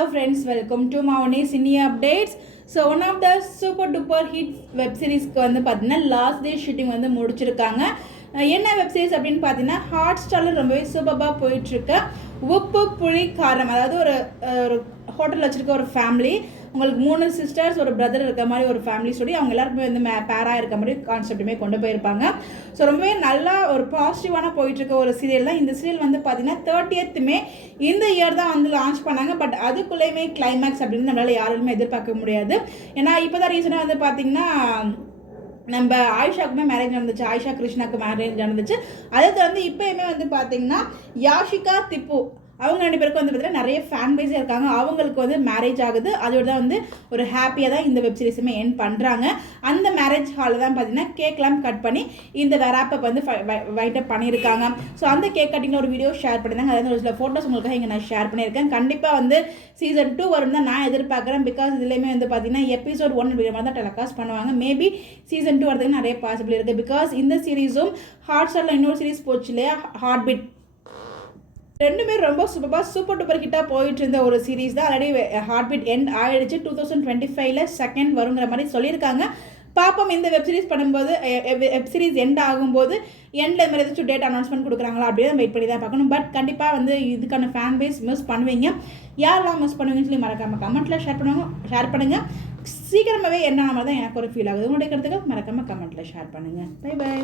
Hello friends, welcome to Mavani Cine Updates. So one of the super duper hit web series வந்து பார்த்தீங்கன்னா last day shooting வந்து முடிச்சிருக்காங்க. என்ன web series அப்படின்னு பார்த்தீங்கன்னா ஹாட் ஸ்டாரில் ரொம்பவே சூப்பராக போயிட்டுருக்கு. உப்பு புளி காரம், அதாவது ஒரு ஹோட்டல் வச்சுருக்க ஒரு ஃபேமிலி, உங்களுக்கு 3 சிஸ்டர்ஸ் ஒரு பிரதர் இருக்க மாதிரி ஒரு ஃபேமிலி ஸ்டோரி. அவங்க எல்லாருக்குமே வந்து பேராக இருக்க மாதிரி கான்செப்ட்டுமே கொண்டு போயிருப்பாங்க. ஸோ ரொம்பவே நல்லா ஒரு பாசிட்டிவான போயிட்டுருக்க ஒரு சீரியல் தான் இந்த சீரியல். வந்து பார்த்தீங்கன்னா 30th மே இந்த இயர் தான் வந்து லான்ச் பண்ணாங்க. பட் அதுக்குள்ளேயுமே கிளைமேக்ஸ் அப்படின்னு நம்மளால் யாருமே எதிர்பார்க்க முடியாது. ஏன்னா இப்போ தான் ரீசனாக வந்து பார்த்தீங்கன்னா நம்ம ஆயிஷாக்குமே மேரேஜ் நடந்துச்சு, ஆயிஷா கிருஷ்ணாக்கு மேரேஜ் நடந்துச்சு. அதை வந்து இப்போயுமே வந்து பார்த்தீங்கன்னா யாஷிகா திப்பு அவங்க 2 பேருக்கும் வந்து பார்த்தீங்கன்னா நிறைய ஃபேன் பேஸே இருக்காங்க. அவங்களுக்கு வந்து மேரேஜ் ஆகுது. அதோட தான் வந்து ஒரு ஹாப்பியாக தான் இந்த வெப் சீரிஸுமே என் பண்ணுறாங்க. அந்த மேரேஜ் ஹாலில் தான் பார்த்தீங்கன்னா கேக்லாம் கட் பண்ணி இந்த வேராப்பை வந்து வைட்டப் பண்ணியிருக்காங்க. ஸோ அந்த கேக் கட்டிங்கில் ஒரு வீடியோ ஷேர் பண்ணியிருந்தாங்க. அதாவது ஒரு சில ஃபோட்டோஸ் உங்களுக்காக இங்கே நான் ஷேர் பண்ணியிருக்கேன். கண்டிப்பாக வந்து சீசன் 2 வரும் தான் நான் எதிர்பார்க்குறேன். பிகாஸ் இதுலேயுமே வந்து பார்த்தீங்கன்னா எபிசோட் 1 அப்படிங்கிற மாதிரி தான் டெலிகாஸ்ட் பண்ணுவாங்க. மேபி சீசன் 2 வரதுக்கு நிறைய பாசிபிள் இருக்குது. பிகாஸ் இந்த சீரீஸும் ஹாட் ஸ்டாரில் இன்னொரு சீரீஸ் போச்சு இல்லையா, ஹார்ட் பீட், ரெண்டுமே ரொம்ப சூப்பர் டூப்பர் ஹிட்டாக போயிட்டு இருந்த ஒரு சீரீஸ் தான். ஆல்ரெடி ஹார்ட் பீட் எண்ட் ஆயிடுச்சு. 2025 செகண்ட் வருங்கிற மாதிரி சொல்லியிருக்காங்க. பாப்போம் இந்த வெப் சீரிஸ் பண்ணும்போது, வெப் சீரிஸ் எண்ட் ஆகும்போது எண்டில் இது மாதிரி ஏதாச்சும் டேட் அனௌன்ஸ்மெண்ட் கொடுக்குறாங்களா அப்படின்னு வெயிட் பண்ணி தான் பார்க்கணும். பட் கண்டிப்பாக வந்து இதுக்கான ஃபேன் பேஸ் மிஸ் பண்ணுவீங்க. யாரெல்லாம் மிஸ் பண்ணுவீங்கன்னு சொல்லி மறக்காமல் கமெண்ட்டில் ஷேர் பண்ணுங்கள். சீக்கிரமாகவே என்ன மாதிரி தான் எனக்கு ஒரு ஃபீல் ஆகுது. உங்களுடைய கருத்துக்கள் மறக்காமல் கமெண்ட்டில் ஷேர் பண்ணுங்கள். Bye by.